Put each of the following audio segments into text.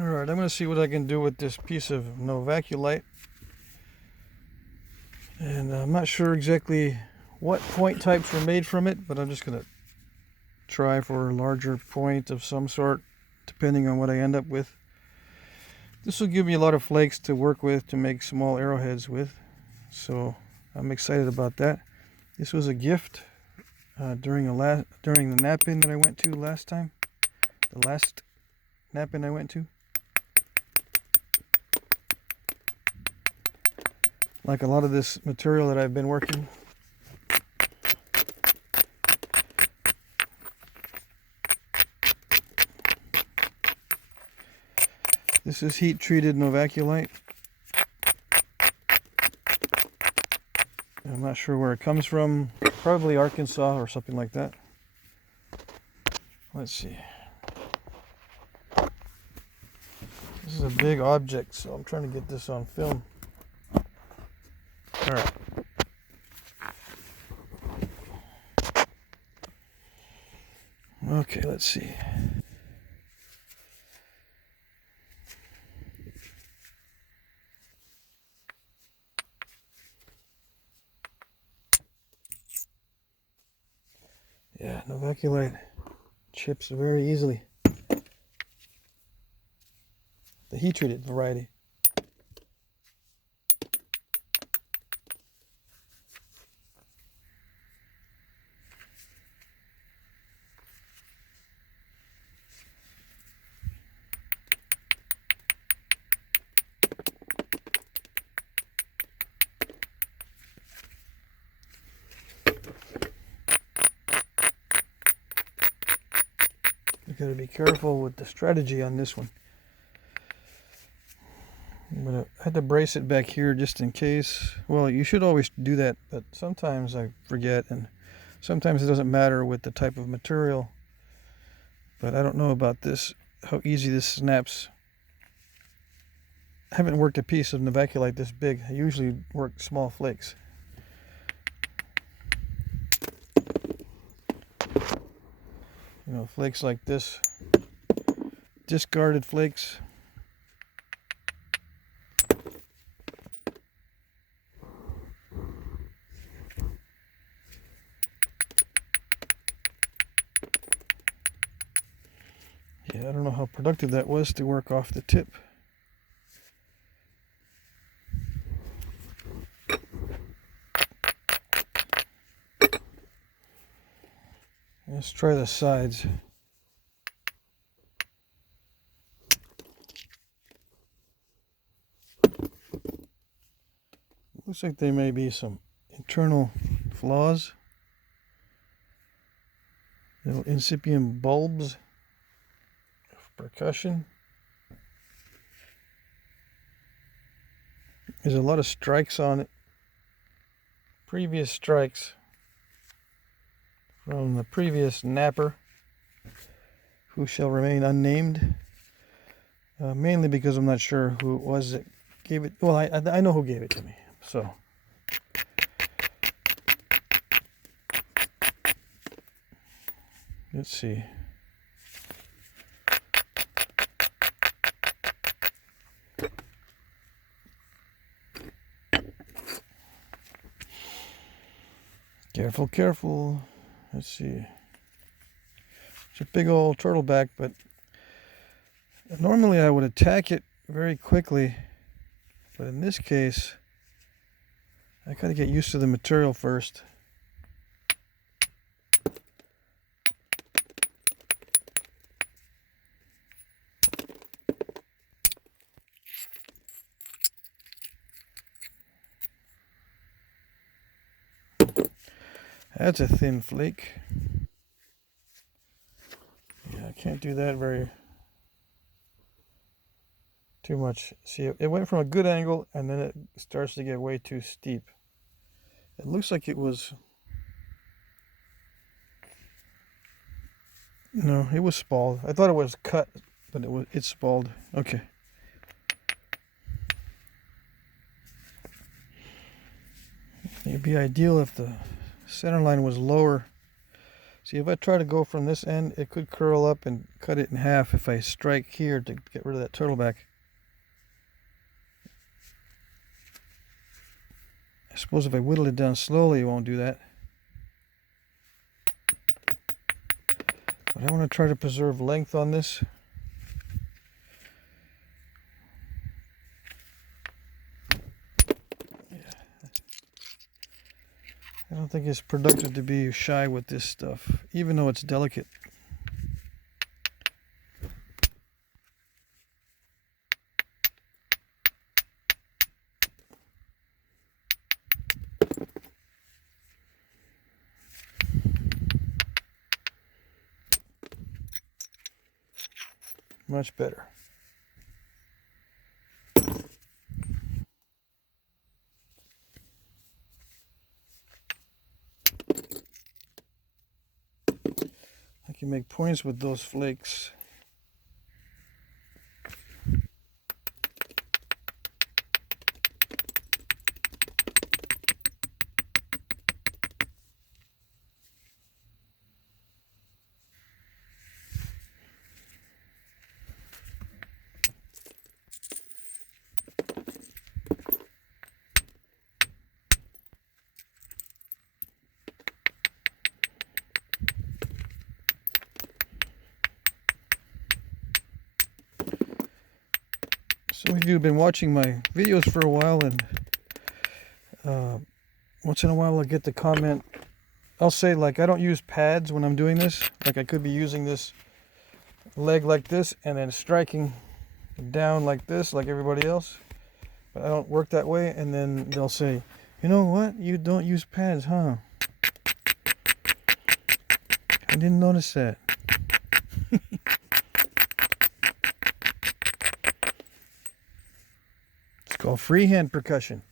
Alright, I'm going to see what I can do with this piece of Novaculite. And I'm not sure exactly what point types were made from it, but I'm just going to try for a larger point of some sort, depending on what I end up with. This will give me a lot of flakes to work with to make small arrowheads with, so I'm excited about that. This was a gift during the nap-in that I went to last time. The last nap-in I went to. Like a lot of this material that I've been working. This is heat-treated Novaculite. I'm not sure where it comes from. Probably Arkansas or something like that. Let's see. This is a big object, so I'm trying to get this on film. All right. Okay, let's see. Yeah, Novaculite chips very easily. The heat-treated variety. Got to be careful with the strategy on this one. I had to brace it back here just in case. Well, you should always do that, but sometimes I forget, and sometimes it doesn't matter with the type of material. But I don't know about this, how easy this snaps. I haven't worked a piece of Novaculite this big. I usually work small flakes. You know, flakes like this, discarded flakes. Yeah, I don't know how productive that was to work off the tip. Let's try the sides. Looks like there may be some internal flaws. Little incipient bulbs of percussion. There's a lot of strikes on it. Previous strikes from the previous napper, who shall remain unnamed, mainly because I'm not sure who it was that gave it. Well, I know who gave it to me, so. Let's see. Careful, careful. Let's see. It's a big old turtleback, but normally I would attack it very quickly. But in this case, I gotta get used to the material first. That's a thin flake. Yeah, I can't do that too much. See, it went from a good angle and then it starts to get way too steep. It looks like it was, no, it was spalled. I thought it was cut, but it's spalled. Okay. It'd be ideal if the center line was lower See, if I try to go from this end, it could curl up and cut it in half if I strike here to get rid of that turtleback. I suppose if I whittle it down slowly, it won't do that. But I want to try to preserve length on this. I don't think it's productive to be shy with this stuff, even though it's delicate. Much better. I can make points with those flakes. Some of you have been watching my videos for a while, and once in a while I'll get the comment. I'll say, like, I don't use pads when I'm doing this. Like, I could be using this leg like this and then striking down like this, like everybody else. But I don't work that way. And then they'll say, you know what? You don't use pads, huh? I didn't notice that. It's called freehand percussion.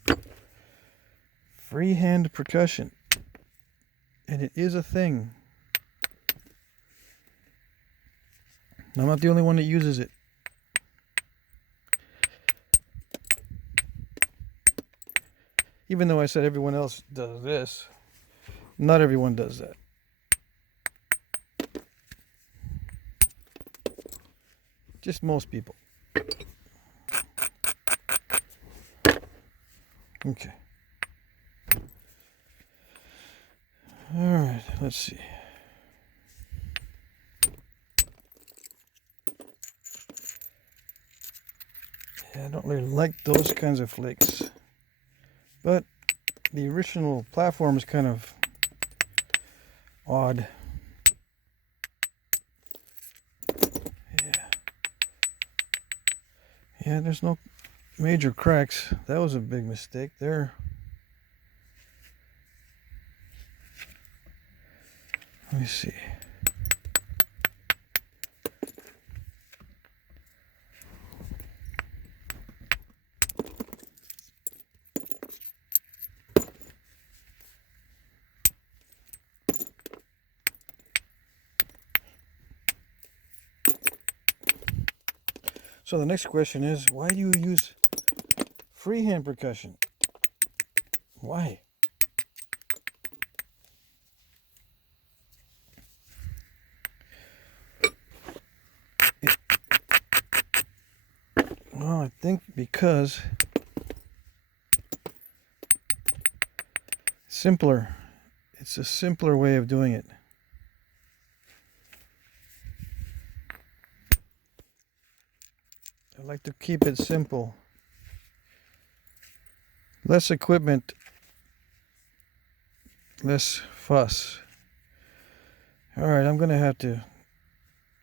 Freehand percussion. And it is a thing. I'm not the only one that uses it. Even though I said everyone else does this, not everyone does that. Just most people. Okay. All right, let's see. Yeah, I don't really like those kinds of flakes. But the original platform is kind of odd. Yeah, there's no major cracks. That was a big mistake there. Let me see. So the next question is, why do you use freehand percussion? Why? Well, I think because simpler. It's a simpler way of doing it. I like to keep it simple. Less equipment, less fuss. Alright, I'm going to have to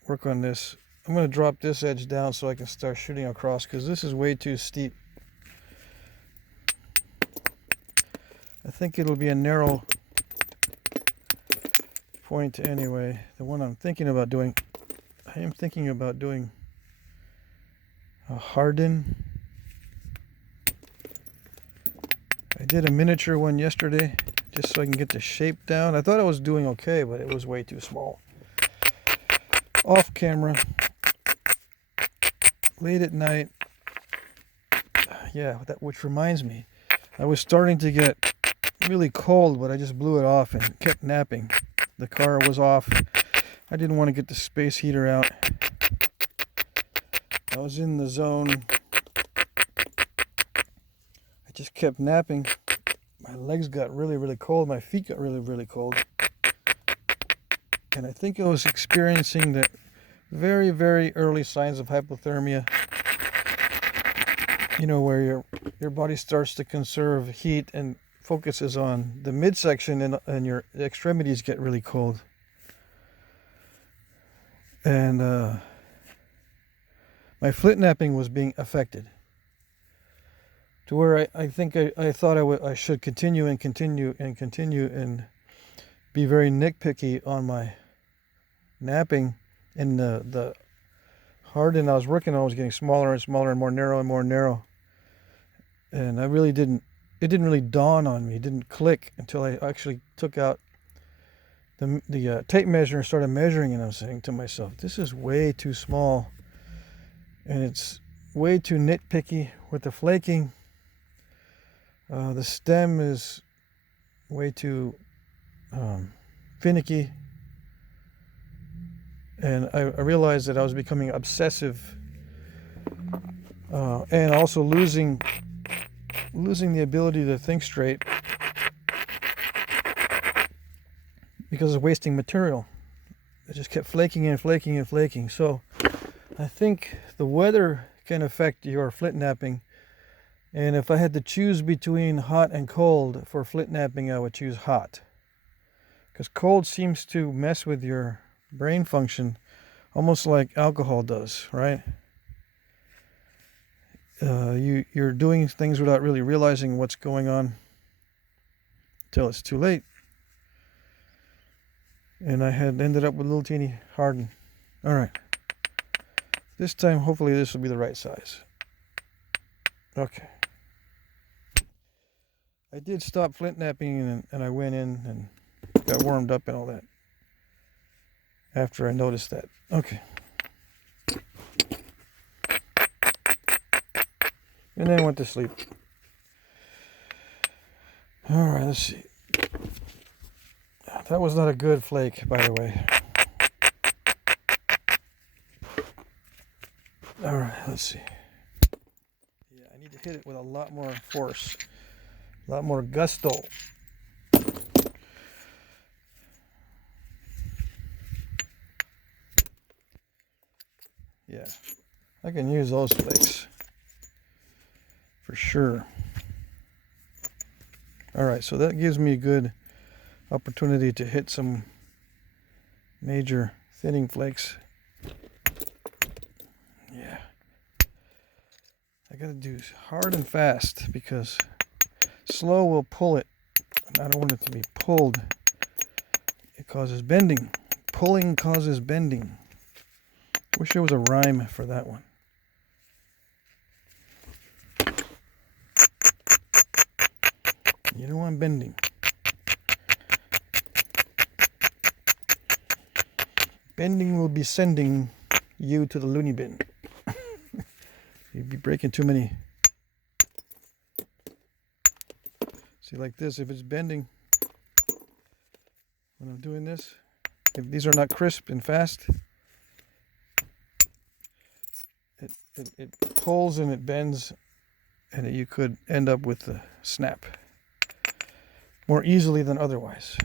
work on this. I'm going to drop this edge down so I can start shooting across, because this is way too steep. I think it'll be a narrow point anyway. The one I'm thinking about doing, I am thinking about doing a Hardin. I did a miniature one yesterday just so I can get the shape down. I thought I was doing okay, but it was way too small. Off camera, late at night. Yeah, which reminds me, I was starting to get really cold, but I just blew it off and kept napping. the car was off. I didn't want to get the space heater out. I was in the zone. I just kept napping. My legs got really, really cold. My feet got really, really cold. And I think I was experiencing the very, very early signs of hypothermia. You know, where your body starts to conserve heat and focuses on the midsection, and your extremities get really cold. And my Flintknapping was being affected. To where I think I thought I should continue and be very nitpicky on my napping. And the Hardin I was working on was getting smaller and smaller and more narrow and more narrow. And it didn't really dawn on me, it didn't click until I actually took out the tape measure and started measuring, and I'm saying to myself, this is way too small. And it's way too nitpicky with the flaking. The stem is way too finicky. And I realized that I was becoming obsessive, and also losing the ability to think straight because of wasting material. I just kept flaking and flaking and flaking. So I think the weather can affect your Flintknapping. And if I had to choose between hot and cold for Flintknapping, I would choose hot. Because cold seems to mess with your brain function almost like alcohol does, right? You're doing things without really realizing what's going on until it's too late. And I had ended up with a little teeny Hardin. All right. This time, hopefully this will be the right size. Okay. I did stop Flintknapping, and I went in and got warmed up and all that after I noticed that. Okay. And then went to sleep. All right, let's see. That was not a good flake, by the way. All right, let's see. Yeah, I need to hit it with a lot more force, a lot more gusto. Yeah, I can use those flakes for sure. All right, so that gives me a good opportunity to hit some major thinning flakes. Yeah, I gotta do hard and fast because slow will pull it, and I don't want it to be pulled. It causes bending. Pulling causes bending. Wish there was a rhyme for that one. You don't want bending. Bending will be sending you to the loony bin. You'd be breaking too many. See, like this, if it's bending, when I'm doing this, if these are not crisp and fast, it pulls and it bends, and you could end up with a snap more easily than otherwise.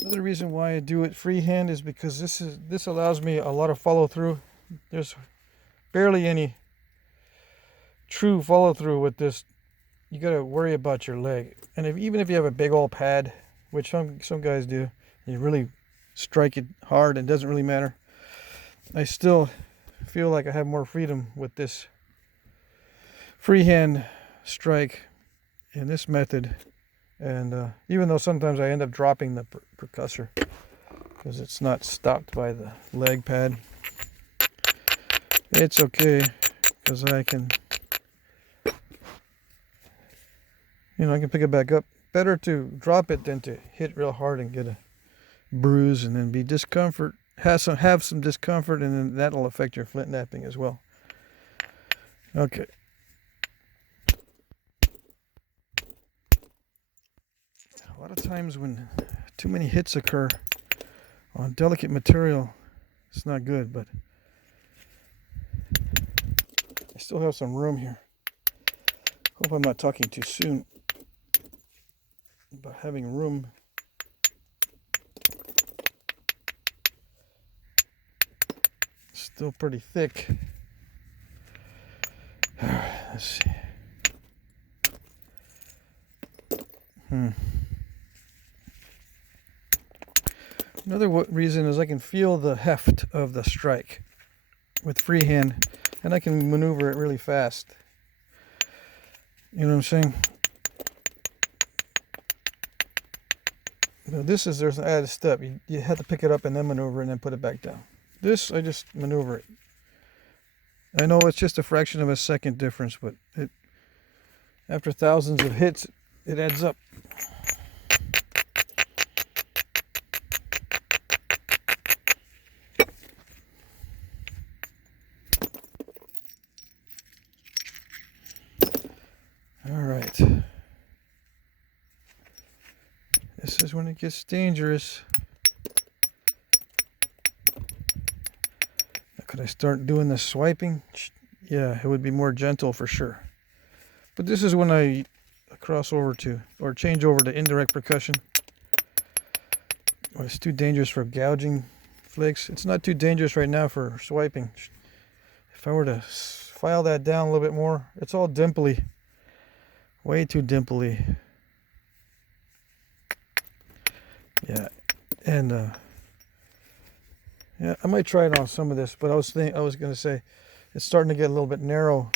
Another reason why I do it freehand is because this allows me a lot of follow through. There's barely any true follow through with this. You got to worry about your leg, and even if you have a big old pad, which some guys do, you really strike it hard and it doesn't really matter. I still feel like I have more freedom with this freehand strike in this method. And even though sometimes I end up dropping the percussor because it's not stopped by the leg pad, it's okay because I can pick it back up. Better to drop it than to hit real hard and get a bruise and then be discomfort. Have some discomfort, and then that'll affect your Flintknapping as well. Okay. A lot of times when too many hits occur on delicate material, it's not good, but I still have some room here. Hope I'm not talking too soon about having room. Still pretty thick. Let's see. Another reason is I can feel the heft of the strike with freehand, and I can maneuver it really fast. You know what I'm saying? Now this is, there's an added step. You have to pick it up and then maneuver and then put it back down. This, I just maneuver it. I know it's just a fraction of a second difference, but after thousands of hits, it adds up. All right. This is when it gets dangerous. Could I start doing the swiping? Yeah, it would be more gentle for sure. But this is when I cross over to, or change over to indirect percussion. Well, it's too dangerous for gouging flicks. It's not too dangerous right now for swiping. If I were to file that down a little bit more, it's all dimply. Way too dimply. Yeah, and yeah, I might try it on some of this, but I was going to say it's starting to get a little bit narrow.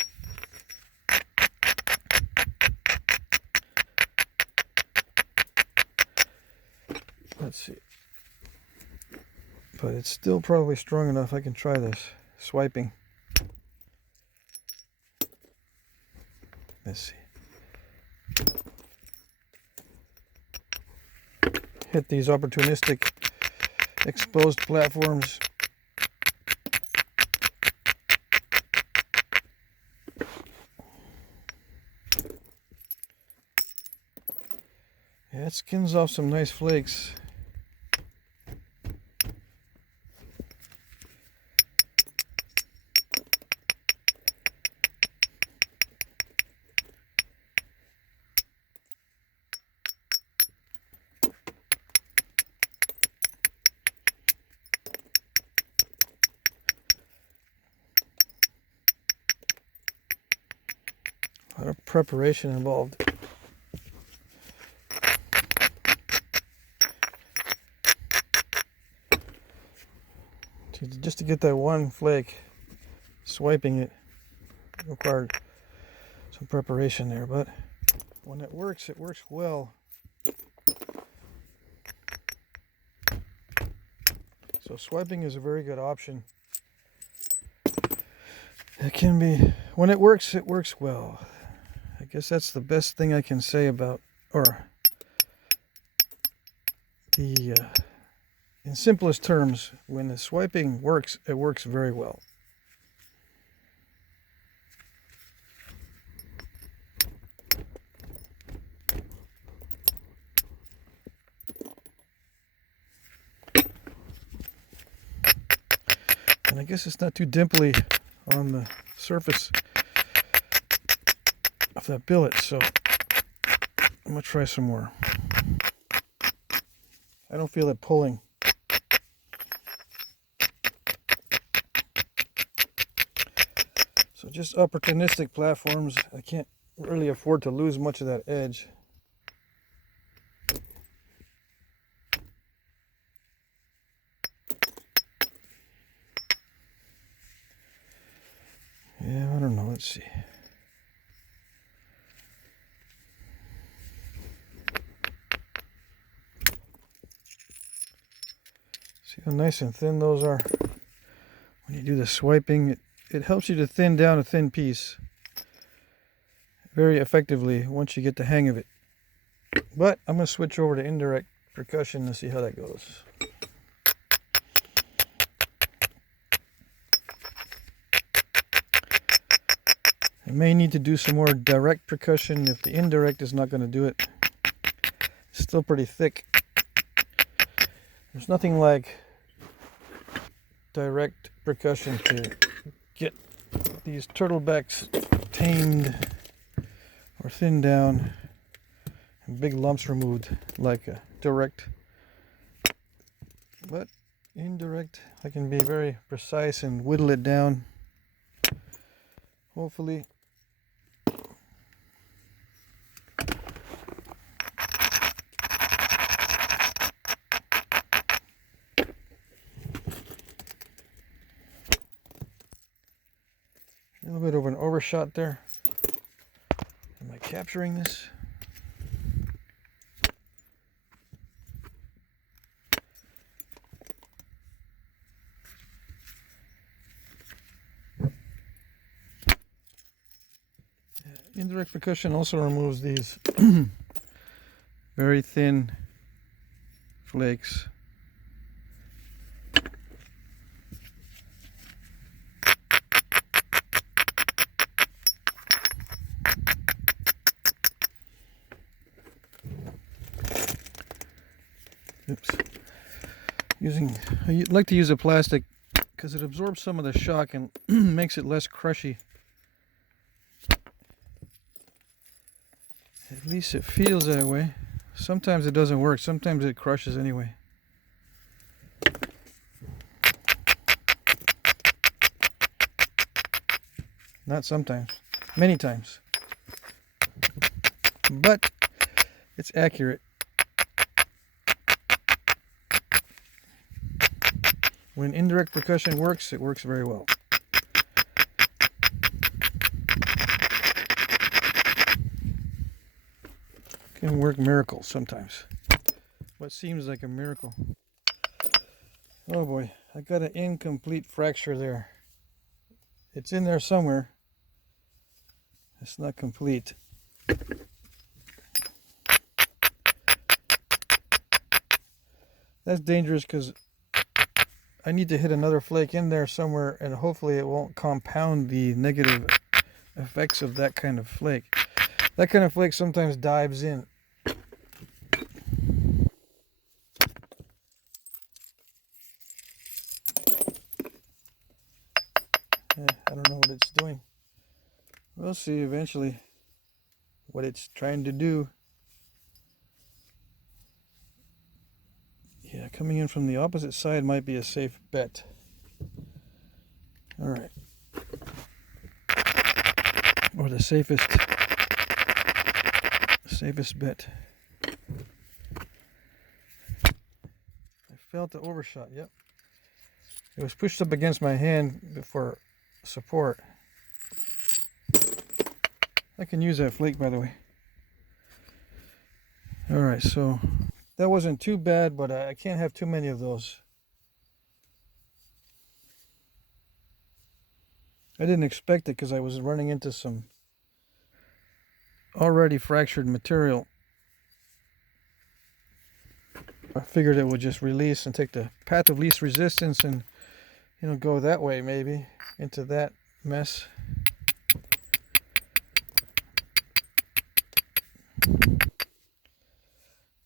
Let's see. But it's still probably strong enough. I can try this swiping. Let's see. Hit these opportunistic exposed platforms. Yeah, it skins off some nice flakes. A lot of preparation involved. Just to get that one flake, swiping it required some preparation there, but when it works well. So swiping is a very good option. It can be, when it works well. I guess that's the best thing I can say about, or the, in simplest terms, when the swiping works, it works very well. And I guess it's not too dimply on the surface of that billet, so I'm gonna try some more. I don't feel it pulling. So just opportunistic platforms. I can't really afford to lose much of that edge. Yeah, I don't know. Let's see. See how nice and thin those are? When you do the swiping, it helps you to thin down a thin piece very effectively once you get the hang of it. But I'm going to switch over to indirect percussion and see how that goes. I may need to do some more direct percussion if the indirect is not going to do it. It's still pretty thick. There's nothing like direct percussion to get these turtlebacks tamed or thinned down and big lumps removed like a direct. But indirect, I can be very precise and whittle it down. Hopefully. A little bit of an overshot there. Am I capturing this? Indirect percussion also removes these very thin flakes. Oops. I like to use a plastic because it absorbs some of the shock and makes it less crushy. At least it feels that way. Sometimes it doesn't work. Sometimes it crushes anyway. Not sometimes. Many times. But it's accurate. When indirect percussion works, it works very well. Can work miracles sometimes. What seems like a miracle. Oh boy, I got an incomplete fracture there. It's in there somewhere. It's not complete. That's dangerous because I need to hit another flake in there somewhere, and hopefully it won't compound the negative effects of that kind of flake. That kind of flake sometimes dives in. I don't know what it's doing. We'll see eventually what it's trying to do. Yeah, coming in from the opposite side might be a safe bet. All right. Or the safest bet. I felt the overshot, yep. It was pushed up against my hand for support. I can use that flake, by the way. All right, so that wasn't too bad, but I can't have too many of those. I didn't expect it because I was running into some already fractured material. I figured it would just release and take the path of least resistance and, you know, go that way maybe into that mess.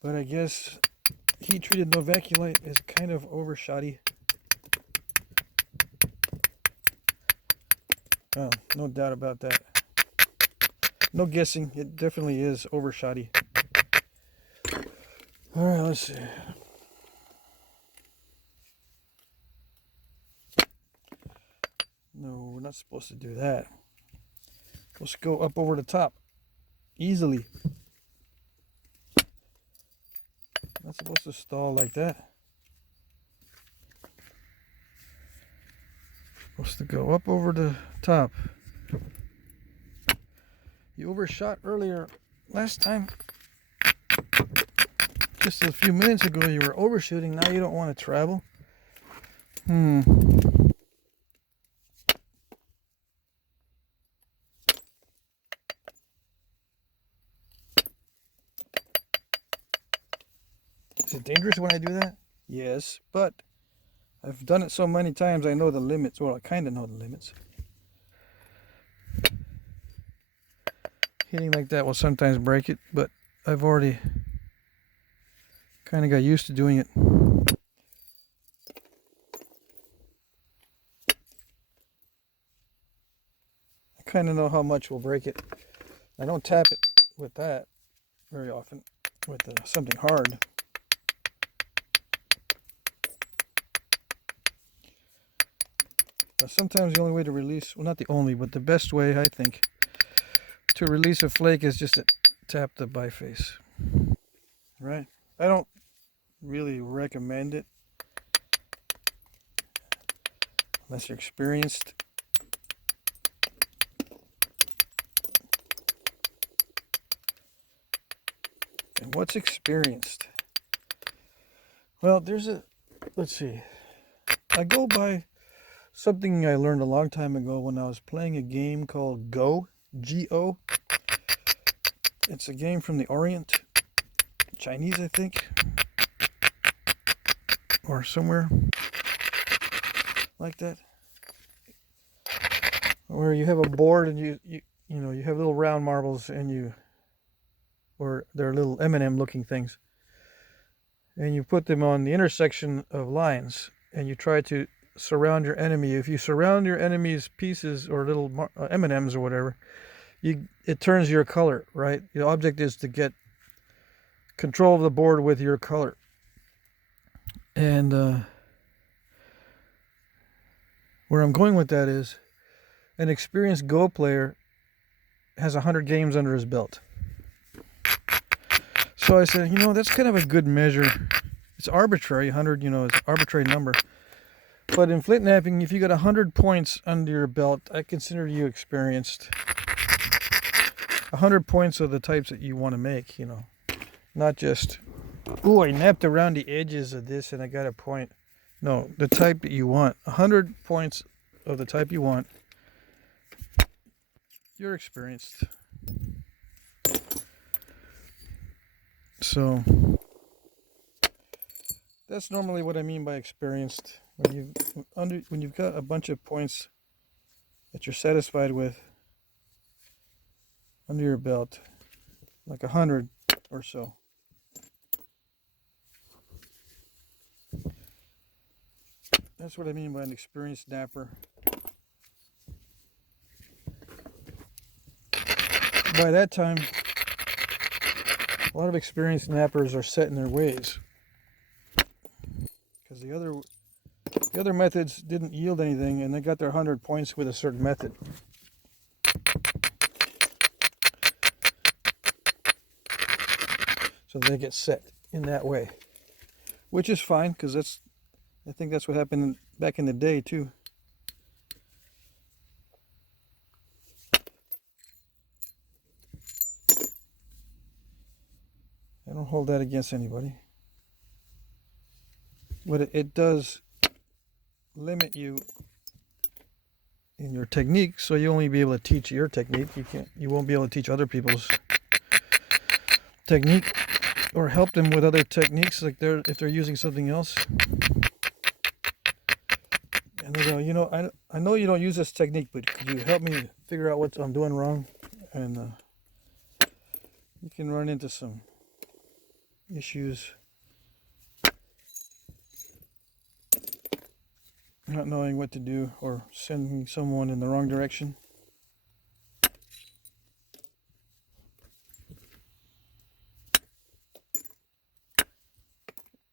But I guess heat-treated Novaculite is kind of overshotty. Oh, no doubt about that. No guessing, it definitely is overshotty. All right, let's see. No, we're not supposed to do that. Let's go up over the top easily. Not supposed to stall like that. Supposed to go up over the top. You overshot earlier last time. Just a few minutes ago you were overshooting. Now you don't want to travel. Is it dangerous when I do that? Yes, but I've done it so many times I know the limits. Well, I kind of know the limits. Hitting like that will sometimes break it, but I've already Kind of got used to doing it. I kind of know how much will break it. I don't tap it with that very often, with something hard. But sometimes the only way to release, well, not the only, but the best way, I think, to release a flake is just to tap the biface. Right? I don't really recommend it unless you're experienced. And what's experienced? Well, let's see. I go by something I learned a long time ago when I was playing a game called Go, G-O. It's a game from the Orient, Chinese, I think, or somewhere like that, where you have a board and you have little round marbles or they're little M&M looking things, and you put them on the intersection of lines, and you try to surround your enemy. If you surround your enemy's pieces or little M&Ms or whatever, it turns your color, right? The object is to get control of the board with your color. And where I'm going with that is an experienced Go player has 100 games under his belt. So I said, that's kind of a good measure. It's arbitrary, 100, it's an arbitrary number. But in Flintknapping, if you got 100 points under your belt, I consider you experienced. 100 points of the types that you want to make, not just, oh, I napped around the edges of this and I got a point. No, the type that you want. 100 points of the type you want. You're experienced. So that's normally what I mean by experienced. When you've got a bunch of points that you're satisfied with under your belt, like 100 or so. That's what I mean by an experienced napper. By that time, a lot of experienced nappers are set in their ways, because the other methods didn't yield anything, and they got their 100 points with a certain method. So they get set in that way, which is fine, because I think that's what happened back in the day too. I don't hold that against anybody, but it does limit you in your technique, so you only be able to teach your technique. You won't be able to teach other people's technique or help them with other techniques, like if they're using something else. And they go, I know you don't use this technique, but could you help me figure out what I'm doing wrong? And you can run into some issues not knowing what to do or sending someone in the wrong direction.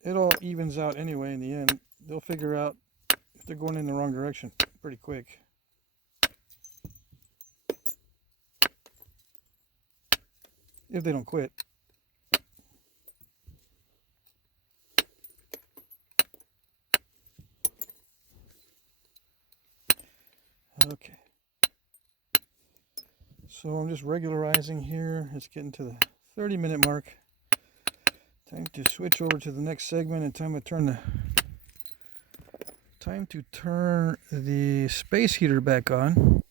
It all evens out anyway in the end. They'll figure out if they're going in the wrong direction pretty quick. If they don't quit. Okay. So I'm just regularizing here. It's getting to the 30-minute mark. Time to switch over to the next segment, and time to turn the space heater back on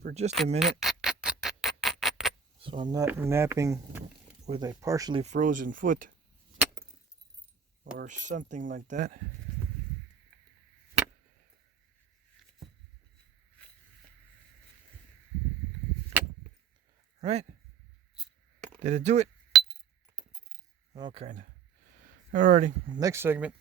for just a minute, so I'm not napping with a partially frozen foot or something like that. Right? Did it do it? all kind of. Alrighty, next segment.